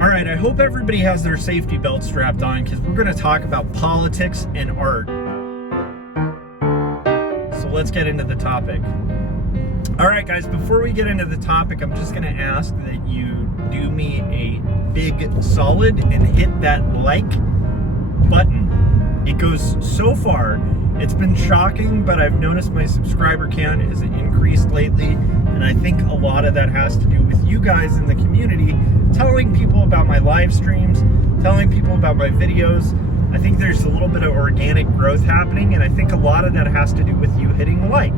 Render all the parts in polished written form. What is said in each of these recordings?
All right, I hope everybody has their safety belt strapped on because we're going to talk about politics and art. So let's get into the topic. All right, guys, before we get into the topic, I'm just going to ask that you do me a big solid and hit that like button. It goes so far. It's been shocking, but I've noticed my subscriber count has increased lately, and I think a lot of that has to do with you guys in the community telling people about my live streams, telling people about my videos. I think there's a little bit of organic growth happening, and I think a lot of that has to do with you hitting like.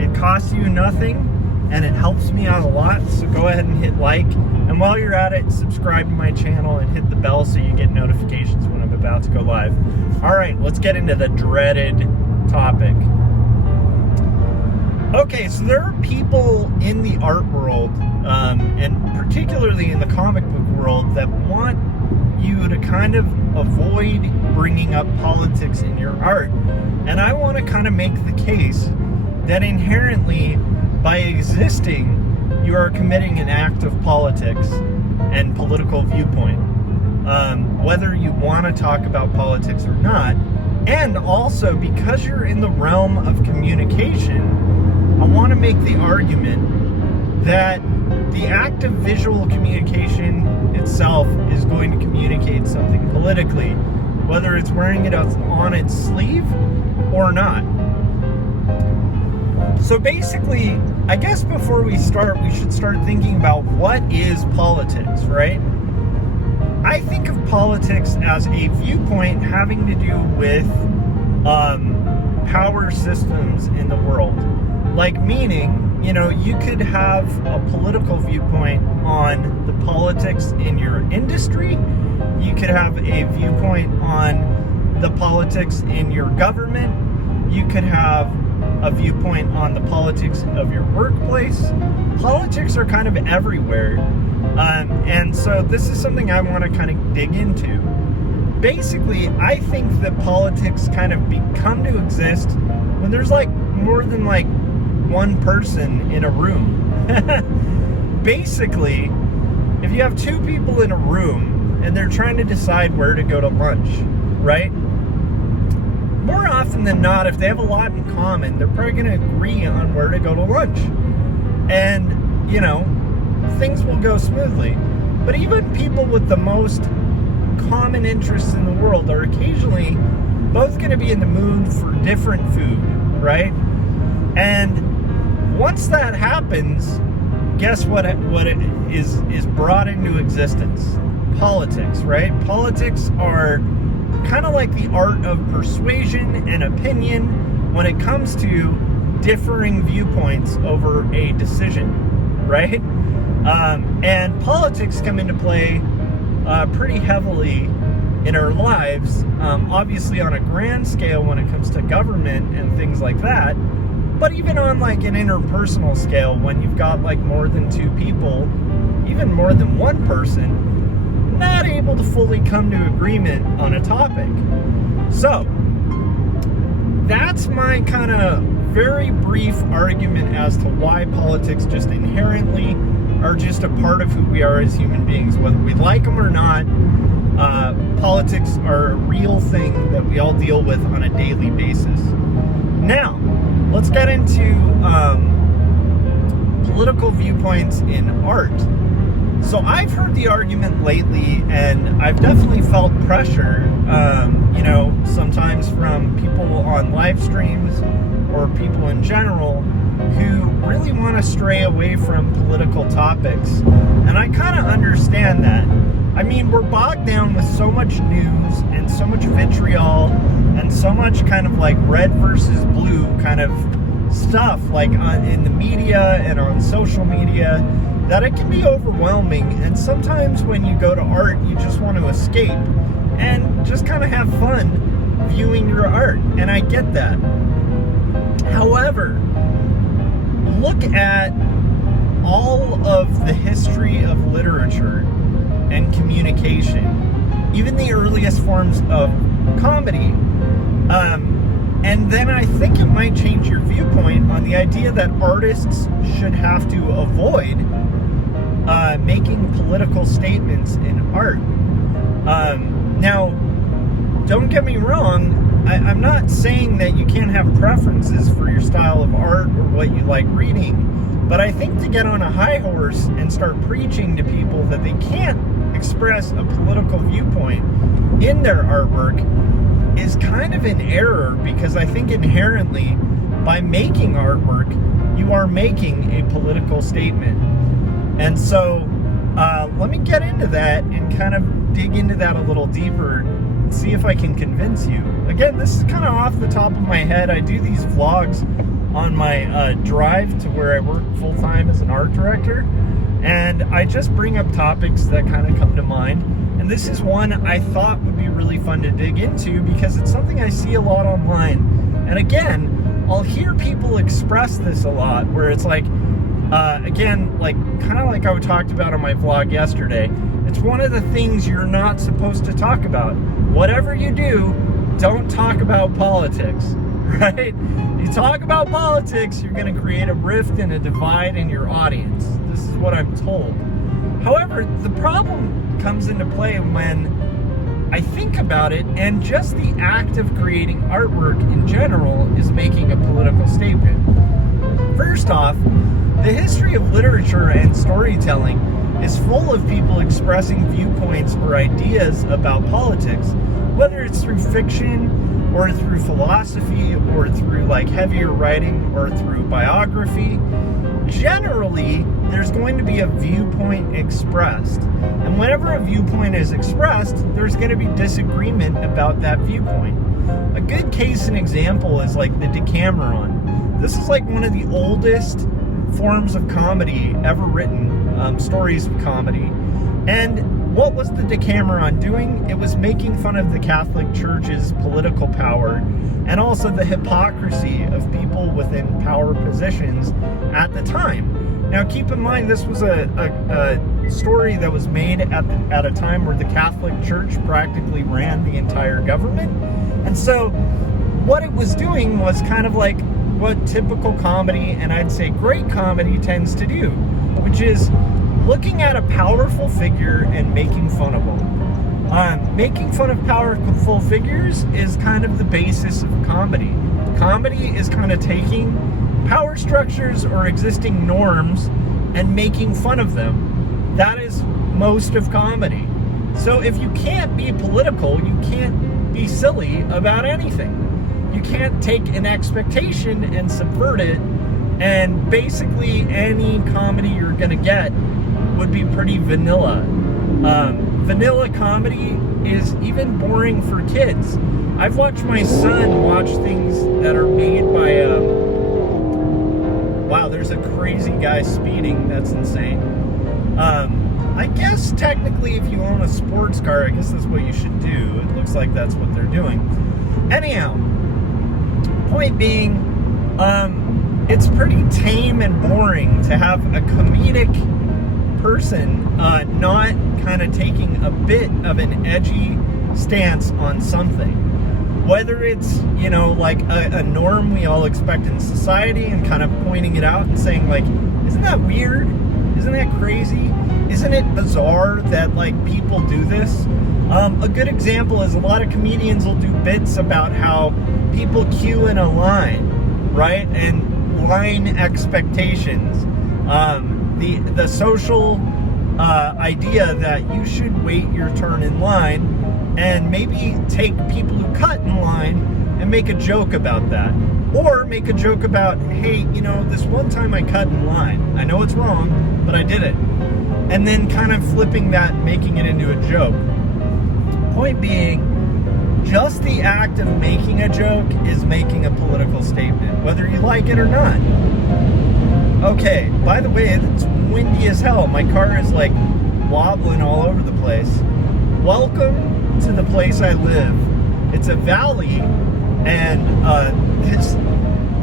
It costs you nothing, and it helps me out a lot, so go ahead and hit like. And while you're at it, subscribe to my channel and hit the bell so you get notifications when I'm about to go live. All right, let's get into the dreaded topic. Okay, so there are people in the art world, and particularly in the comic book world, that want you to kind of avoid bringing up politics in your art. And I want to kind of make the case that inherently, by existing, you are committing an act of politics and political viewpoint, whether you want to talk about politics or not. And also, because you're in the realm of communication, I want to make the argument that the act of visual communication itself is going to communicate something politically, whether it's wearing it on its sleeve or not. So basically, I guess before we start, we should start thinking about what is politics, right? I think of politics as a viewpoint having to do with power systems in the world. Like, meaning, you could have a political viewpoint on the politics in your industry. You could have a viewpoint on the politics in your government. You could have a viewpoint on the politics of your workplace. Politics are kind of everywhere. And so this is something I want to kind of dig into. Basically, I think that politics kind of come to exist when there's more than one person in a room. Basically, if you have two people in a room and they're trying to decide where to go to lunch, right? More often than not, if they have a lot in common, they're probably going to agree on where to go to lunch. And, things will go smoothly. But even people with the most common interests in the world are occasionally both going to be in the mood for different food, right? And once that happens, guess what it is brought into existence? Politics, right? Politics are kind of like the art of persuasion and opinion when it comes to differing viewpoints over a decision, right? And politics come into play pretty heavily in our lives, obviously on a grand scale when it comes to government and things like that, but even on an interpersonal scale when you've got more than two people, even more than one person, not able to fully come to agreement on a topic. So that's my kind of very brief argument as to why politics just inherently are just a part of who we are as human beings. Whether we like them or not, politics are a real thing that we all deal with on a daily basis. Now, let's get into political viewpoints in art. So I've heard the argument lately, and I've definitely felt pressure, sometimes from people on live streams or people in general who really want to stray away from political topics. And I kind of understand that. I mean, we're bogged down with so much news and so much vitriol and so much kind of red versus blue kind of stuff in the media and on social media, that it can be overwhelming. And sometimes when you go to art, you just want to escape and just kind of have fun viewing your art. And I get that. However, look at all of the history of literature and communication, even the earliest forms of comedy. And then I think it might change your viewpoint on the idea that artists should have to avoid making political statements in art. Now, don't get me wrong, I'm not saying that you can't have preferences for your style of art or what you like reading, but I think to get on a high horse and start preaching to people that they can't express a political viewpoint in their artwork is kind of an error, because I think inherently by making artwork, you are making a political statement. And so let me get into that and kind of dig into that a little deeper and see if I can convince you. Again, this is kind of off the top of my head. I do these vlogs on my drive to where I work full-time as an art director, and I just bring up topics that kind of come to mind. And this is one I thought would be really fun to dig into because it's something I see a lot online. And again, I'll hear people express this a lot, where it's like, again, like kind of like I talked about on my vlog yesterday, it's one of the things you're not supposed to talk about. Whatever you do, don't talk about politics, right? You talk about politics, you're going to create a rift and a divide in your audience. This is what I'm told. However, the problem comes into play when I think about it, and just the act of creating artwork in general is making a political statement. First off, the history of literature and storytelling is full of people expressing viewpoints or ideas about politics, whether it's through fiction or through philosophy or through like heavier writing or through biography. Generally, there's going to be a viewpoint expressed. And whenever a viewpoint is expressed, there's going to be disagreement about that viewpoint. A good case and example is like the Decameron. This is like one of the oldest forms of comedy ever written, stories of comedy. And what was the Decameron doing? It was making fun of the Catholic Church's political power and also the hypocrisy of people within power positions at the time. Now keep in mind, this was a story that was made at a time where the Catholic Church practically ran the entire government. And so what it was doing was kind of like what typical comedy, and I'd say great comedy, tends to do, which is looking at a powerful figure and making fun of them. Making fun of powerful figures is kind of the basis of comedy. Comedy is kind of taking power structures or existing norms and making fun of them. That is most of comedy. So if you can't be political, you can't be silly about anything. You can't take an expectation and subvert it, and basically any comedy you're gonna get would be pretty vanilla. Vanilla comedy is even boring for kids. I've watched my son watch things that are made by, wow, there's a crazy guy speeding, that's insane. I guess technically if you own a sports car, I guess that's what you should do. It looks like that's what they're doing. Anyhow, point being, it's pretty tame and boring to have a comedic person not kind of taking a bit of an edgy stance on something. Whether it's, you know, like a norm we all expect in society and kind of pointing it out and saying like, isn't that weird? Isn't that crazy? Isn't it bizarre that like people do this? A good example is a lot of comedians will do bits about how people queue in a line, right? And line expectations. The social idea that you should wait your turn in line, and maybe take people who cut in line and make a joke about that. Or make a joke about, hey, you know, this one time I cut in line. I know it's wrong, but I did it. And then kind of flipping that, making it into a joke. Point being, just the act of making a joke is making a political statement, whether you like it or not. Okay, by the way, it's windy as hell. My car is like wobbling all over the place. Welcome to the place I live. It's a valley, and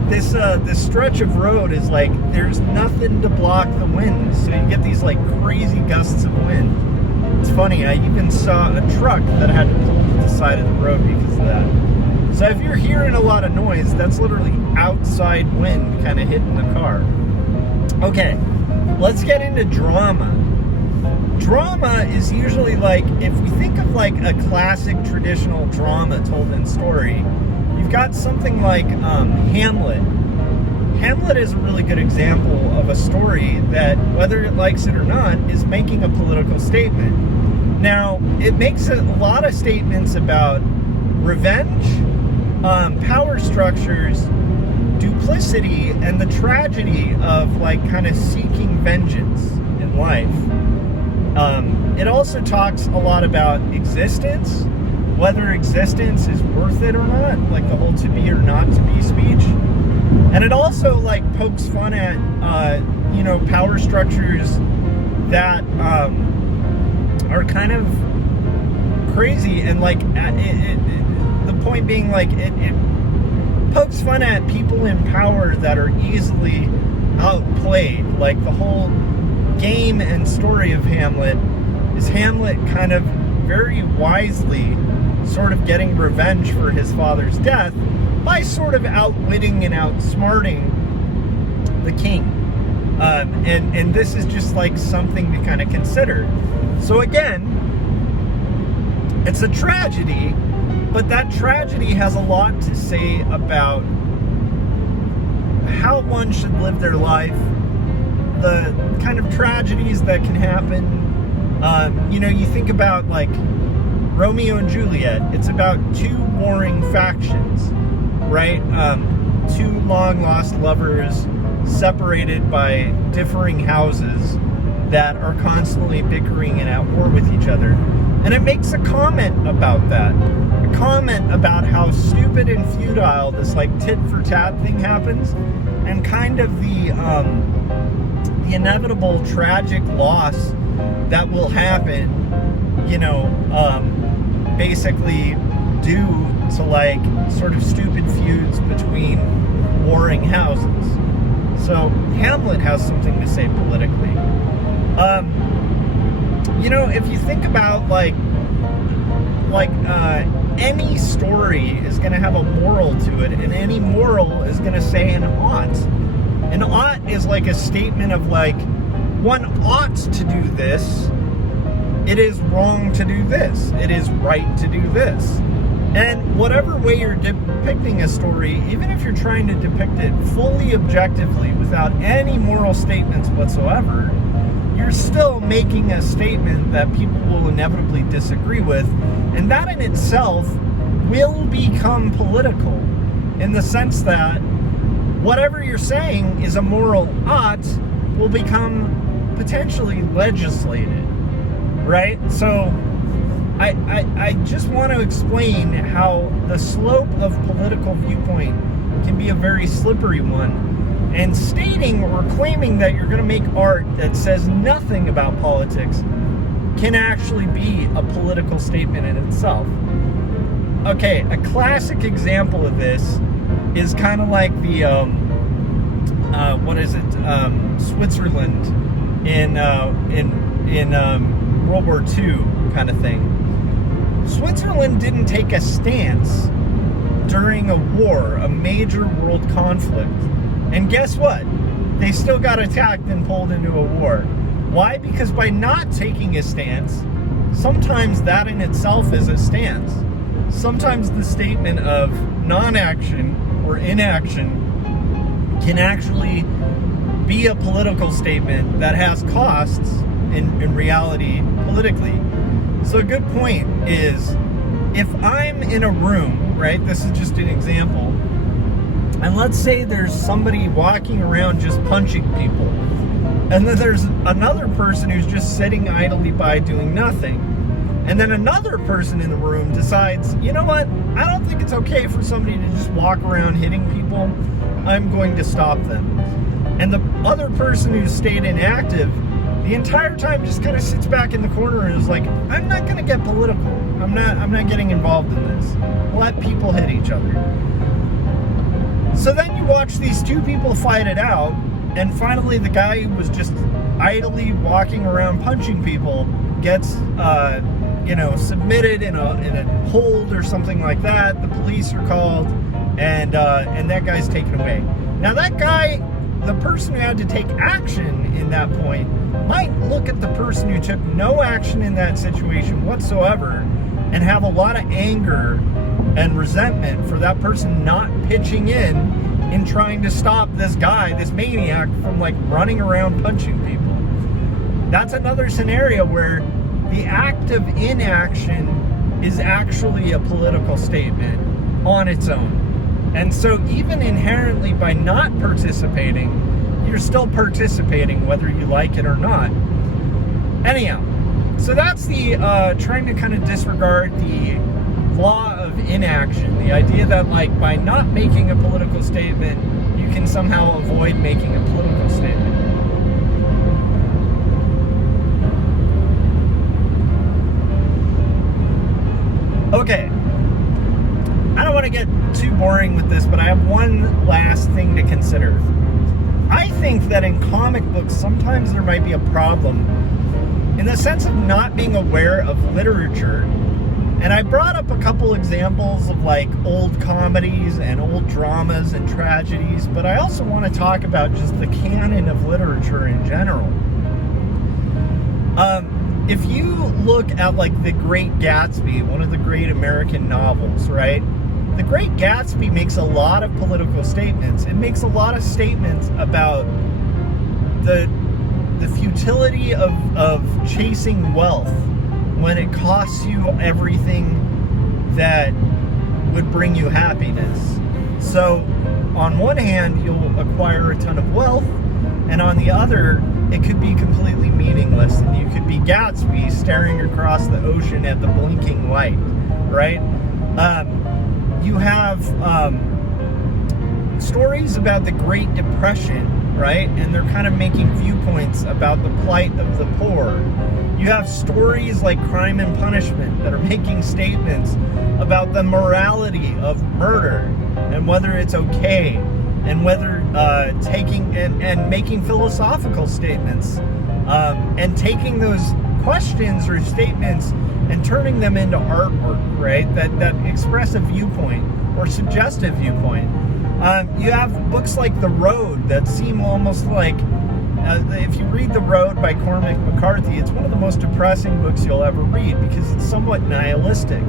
this stretch of road is like, there's nothing to block the wind, so you get these like crazy gusts of wind. It's funny, I even saw a truck that had to pull to the side of the road because of that. So if you're hearing a lot of noise, that's literally outside wind kind of hitting the car. Okay, let's get into drama. drama is usually like, if we think of like a classic traditional drama told in story, you've got something like Hamlet. Hamlet is a really good example of a story that, whether it likes it or not, is making a political statement. Now, it makes a lot of statements about revenge, power structures, duplicity, and the tragedy of like kind of seeking vengeance in life. It also talks a lot about existence, whether existence is worth it or not, like the whole to be or not to be speech. And it also like pokes fun at, power structures that are kind of crazy, and like the point being like it pokes fun at people in power that are easily outplayed. Like the whole game and story of Hamlet is Hamlet kind of very wisely sort of getting revenge for his father's death by sort of outwitting and outsmarting the king. And this is just like something to kind of consider. So again, it's a tragedy, but that tragedy has a lot to say about how one should live their life, the kind of tragedies that can happen. You think about like Romeo and Juliet. It's about two warring factions, right? Two long lost lovers separated by differing houses that are constantly bickering and at war with each other. And it makes a comment about that. A comment about how stupid and futile this like tit for tat thing happens, and kind of the inevitable tragic loss that will happen, basically due to like sort of stupid feuds between warring houses. So Hamlet has something to say politically. If you think about any story is going to have a moral to it, and any moral is going to say an ought. An ought is like a statement of like, one ought to do this. It is wrong to do this. It is right to do this. And whatever way you're depicting a story, even if you're trying to depict it fully objectively without any moral statements whatsoever, you're still making a statement that people will inevitably disagree with. And that in itself will become political, in the sense that whatever you're saying is a moral ought will become potentially legislated, right? So I just want to explain how the slope of political viewpoint can be a very slippery one. And stating or claiming that you're going to make art that says nothing about politics can actually be a political statement in itself. Okay, a classic example of this is kind of like the, Switzerland in World War II kind of thing. Switzerland didn't take a stance during a war, a major world conflict. And guess what? They still got attacked and pulled into a war. Why? Because by not taking a stance, sometimes that in itself is a stance. Sometimes the statement of non-action or inaction can actually be a political statement that has costs in reality politically. So a good point is, if I'm in a room, right, this is just an example, and let's say there's somebody walking around just punching people, and then there's another person who's just sitting idly by doing nothing, and then another person in the room decides, you know what, I don't think it's okay for somebody to just walk around hitting people, I'm going to stop them. And the other person who stayed inactive the entire time just kind of sits back in the corner and is like, I'm not going to get political. I'm not getting involved in this. Let people hit each other. So then you watch these two people fight it out, and finally the guy who was just idly walking around punching people gets, submitted in a hold or something like that. The police are called, and that guy's taken away. Now that guy the person who had to take action in that point might look at the person who took no action in that situation whatsoever and have a lot of anger and resentment for that person not pitching in trying to stop this guy, this maniac, from like running around punching people. That's another scenario where the act of inaction is actually a political statement on its own. And so even inherently by not participating, you're still participating whether you like it or not. Anyhow, so that's the trying to kind of disregard the law of inaction, the idea that like by not making a political statement, you can somehow avoid making a political statement. Okay, I don't want to get too boring with this, but I have one last thing to consider. I think that in comic books, sometimes there might be a problem in the sense of not being aware of literature. And I brought up a couple examples of like old comedies and old dramas and tragedies, but I also want to talk about just the canon of literature in general. If you look at like The Great Gatsby, one of the great American novels, right? The Great Gatsby makes a lot of political statements. It makes a lot of statements about the futility of chasing wealth when it costs you everything that would bring you happiness. So on one hand, you'll acquire a ton of wealth, and on the other, it could be completely meaningless, and you could be Gatsby staring across the ocean at the blinking light, right? You have stories about the Great Depression, right? And they're kind of making viewpoints about the plight of the poor. You have stories like Crime and Punishment that are making statements about the morality of murder and whether it's okay, and whether taking and making philosophical statements and taking those questions or statements and turning them into artwork, right? That express a viewpoint or suggest a viewpoint. You have books like The Road that seem almost like, if you read The Road by Cormac McCarthy, it's one of the most depressing books you'll ever read because it's somewhat nihilistic.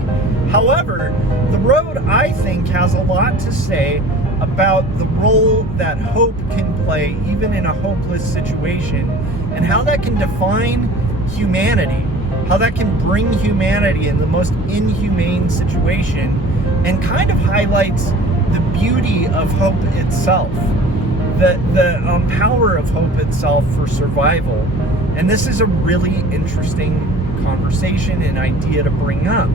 However, The Road, I think, has a lot to say about the role that hope can play even in a hopeless situation, and how that can define humanity, how that can bring humanity in the most inhumane situation, and kind of highlights the beauty of hope itself, the power of hope itself for survival. And this is a really interesting conversation and idea to bring up.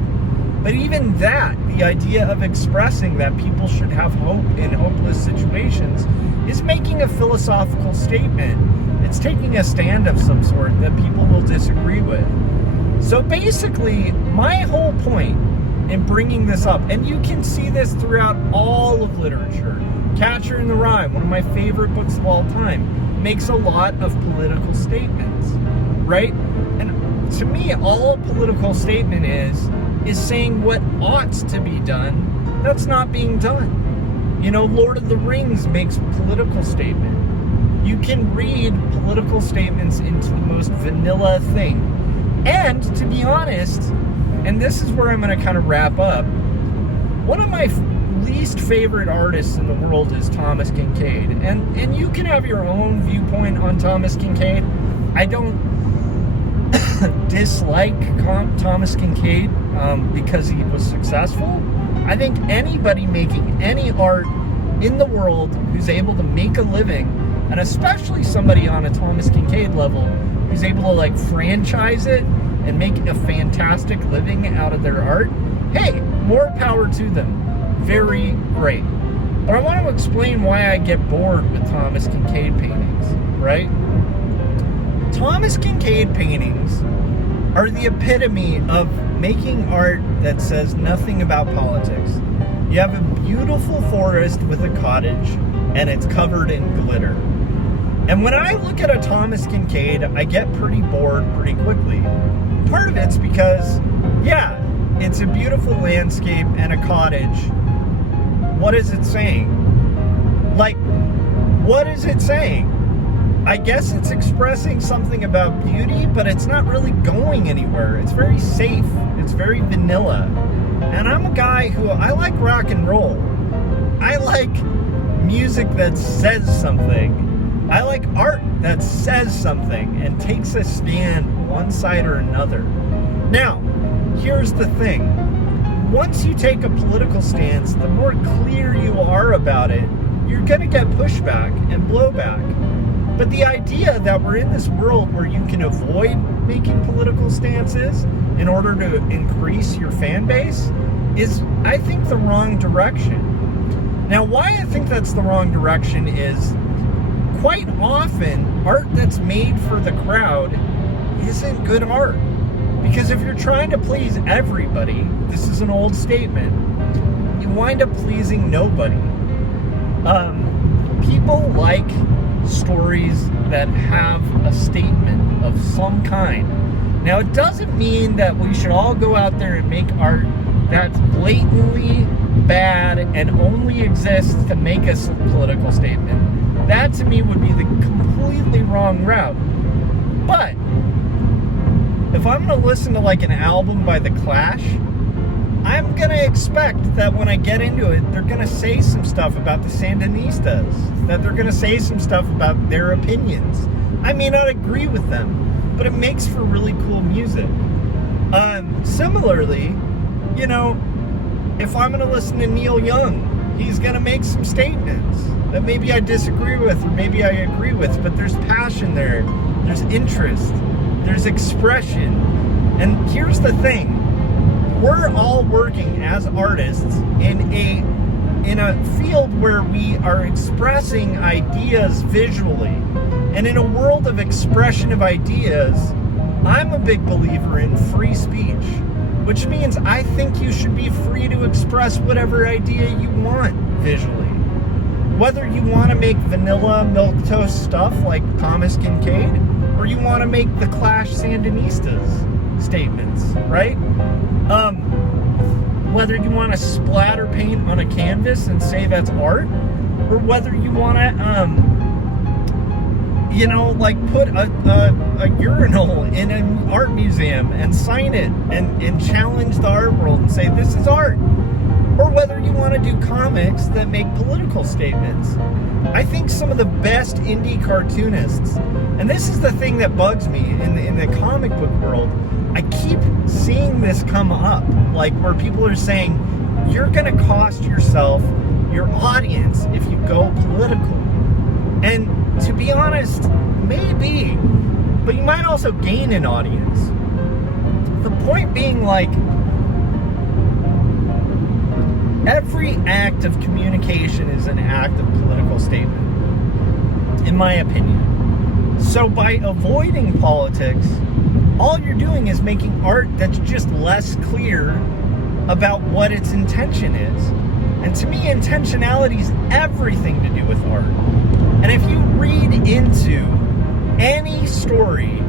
But even that, the idea of expressing that people should have hope in hopeless situations, is making a philosophical statement. It's taking a stand of some sort that people will disagree with. So basically, my whole point in bringing this up, and you can see this throughout all of literature, Catcher in the Rye, one of my favorite books of all time, makes a lot of political statements, right? And to me, all a political statement is saying what ought to be done that's not being done. You know, Lord of the Rings makes political statement. You can read political statements into the most vanilla thing. And to be honest, and this is where I'm going to kind of wrap up, one of my least favorite artists in the world is Thomas Kinkade. And you can have your own viewpoint on Thomas Kinkade. I don't dislike Thomas Kinkade because he was successful. I think anybody making any art in the world who's able to make a living, and especially somebody on a Thomas Kinkade level who's able to like franchise it and make a fantastic living out of their art, hey, more power to them. Very great. But I want to explain why I get bored with Thomas Kinkade paintings, right? Thomas Kinkade paintings are the epitome of making art that says nothing about politics. You have a beautiful forest with a cottage, and it's covered in glitter. And when I look at a Thomas Kinkade, I get pretty bored pretty quickly. Part of it's because, yeah, it's a beautiful landscape and a cottage. What is it saying? Like, what is it saying? I guess it's expressing something about beauty, but it's not really going anywhere. It's very safe. It's very vanilla. And I'm a guy who, I like rock and roll. I like music that says something. I like art that says something and takes a stand one side or another. Now, here's the thing. Once you take a political stance, the more clear you are about it, you're going to get pushback and blowback. But the idea that we're in this world where you can avoid making political stances in order to increase your fan base is, I think, the wrong direction. Now, why I think that's the wrong direction is quite often art that's made for the crowd isn't good art. Because if you're trying to please everybody, this is an old statement, you wind up pleasing nobody. People like stories that have a statement of some kind. Now, it doesn't mean that we should all go out there and make art that's blatantly bad and only exists to make a political statement. That, to me, would be the completely wrong route. But if I'm going to listen to like an album by The Clash, I'm going to expect that when I get into it, they're going to say some stuff about the Sandinistas, that they're going to say some stuff about their opinions. I may not agree with them, but it makes for really cool music. Similarly, you know, if I'm going to listen to Neil Young, he's going to make some statements that maybe I disagree with or maybe I agree with, but there's passion there, there's interest, there's expression. And here's the thing. We're all working as artists in a field where we are expressing ideas visually. And in a world of expression of ideas, I'm a big believer in free speech, which means I think you should be free to express whatever idea you want visually. Whether you want to make vanilla milquetoast stuff like Thomas Kincaid, or you want to make the Clash Sandinistas statements, right? Whether you want to splatter paint on a canvas and say that's art, or whether you want to, like put a urinal in an art museum and sign it and challenge the art world and say this is art, or whether you want to do comics that make political statements. I think some of the best indie cartoonists, and this is the thing that bugs me in the comic book world, I keep seeing this come up, like where people are saying, you're going to cost yourself your audience if you go political. And to be honest, maybe, but you might also gain an audience. The point being, like, every act of communication is an act of political statement, in my opinion. So by avoiding politics, all you're doing is making art that's just less clear about what its intention is. And to me, intentionality is everything to do with art. And if you read into any story,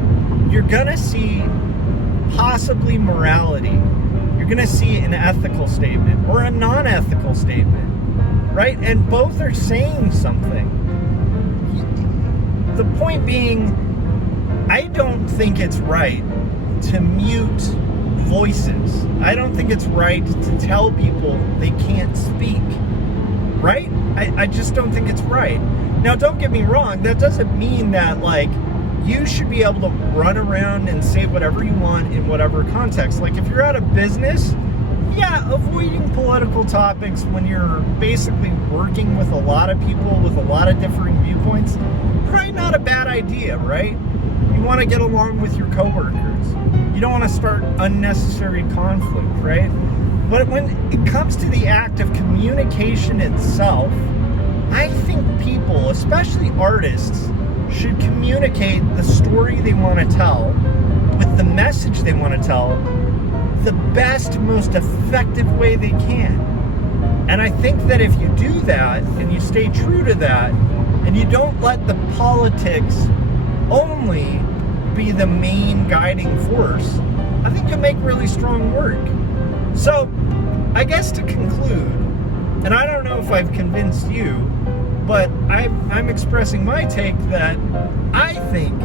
you're gonna see possibly morality. You're gonna see an ethical statement or a non-ethical statement, right? And both are saying something. The point being, I don't think it's right to mute voices. I don't think it's right to tell people they can't speak, right? I just don't think it's right. Now, don't get me wrong, that doesn't mean that, like, you should be able to run around and say whatever you want in whatever context. Like, if you're at a business, yeah, avoiding political topics when you're basically working with a lot of people with a lot of differing viewpoints, probably not a bad idea, right? You want to get along with your coworkers. You don't want to start unnecessary conflict, right? But when it comes to the act of communication itself, I think people, especially artists, should communicate the story they want to tell with the message they want to tell the best, most effective way they can. And I think that if you do that and you stay true to that and you don't let the politics only be the main guiding force, I think you'll make really strong work. So, I guess to conclude, and I don't know if I've convinced you, But I'm expressing my take that I think,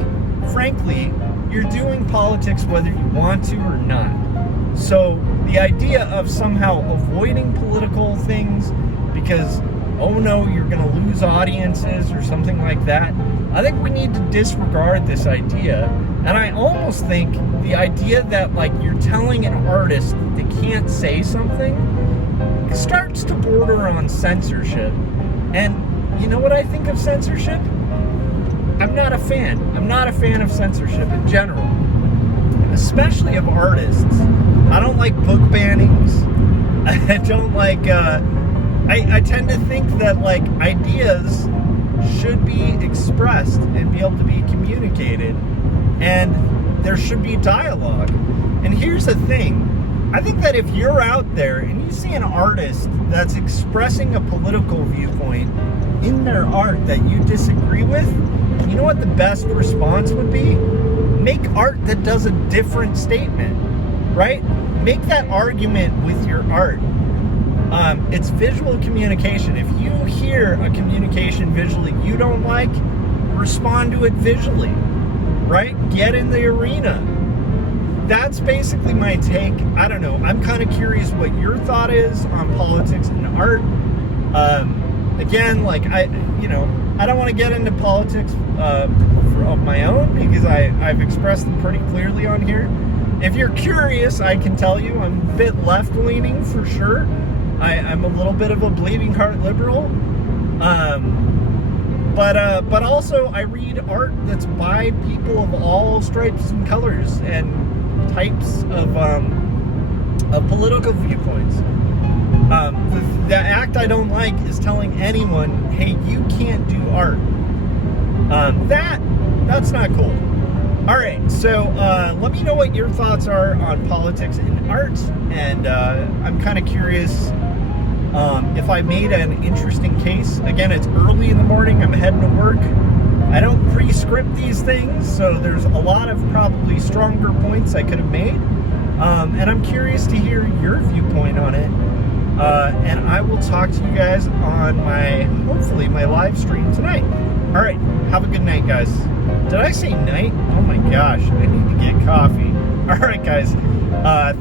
frankly, you're doing politics whether you want to or not. So the idea of somehow avoiding political things because, oh no, you're going to lose audiences or something like that, I think we need to disregard this idea. And I almost think the idea that, like, you're telling an artist they can't say something starts to border on censorship. And you know what I think of censorship? I'm not a fan. I'm not a fan of censorship in general, especially of artists. I don't like book bannings. I don't like, I tend to think that, like, ideas should be expressed and be able to be communicated, and there should be dialogue. And here's the thing. I think that if you're out there and you see an artist that's expressing a political viewpoint in their art that you disagree with, you know what the best response would be? Make art that does a different statement, right? Make that argument with your art. It's visual communication. If you hear a communication visually you don't like, respond to it visually, right? Get in the arena. That's basically my take. I don't know. I'm kind of curious what your thought is on politics and art. Again, like, I don't want to get into politics of my own because I've expressed them pretty clearly on here. If you're curious, I can tell you I'm a bit left-leaning for sure. I'm a little bit of a bleeding heart liberal. But also I read art that's by people of all stripes and colors and types of political viewpoints. The act I don't like is telling anyone, hey, you can't do art. That's not cool. All right, so let me know what your thoughts are on politics and art, and I'm kind of curious if I made an interesting case. Again, it's early in the morning, I'm heading to work. I don't pre-script these things, so there's a lot of probably stronger points I could have made, and I'm curious to hear your viewpoint on it, and I will talk to you guys on hopefully my live stream tonight. All right, have a good night, guys. Did I say night? Oh my gosh, I need to get coffee. All right, guys,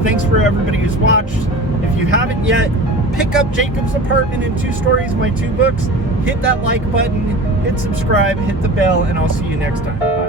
thanks for everybody who's watched. If you haven't yet, pick up Jacob's Apartment in 2 Stories, my 2 books. Hit that like button, hit subscribe, hit the bell, and I'll see you next time.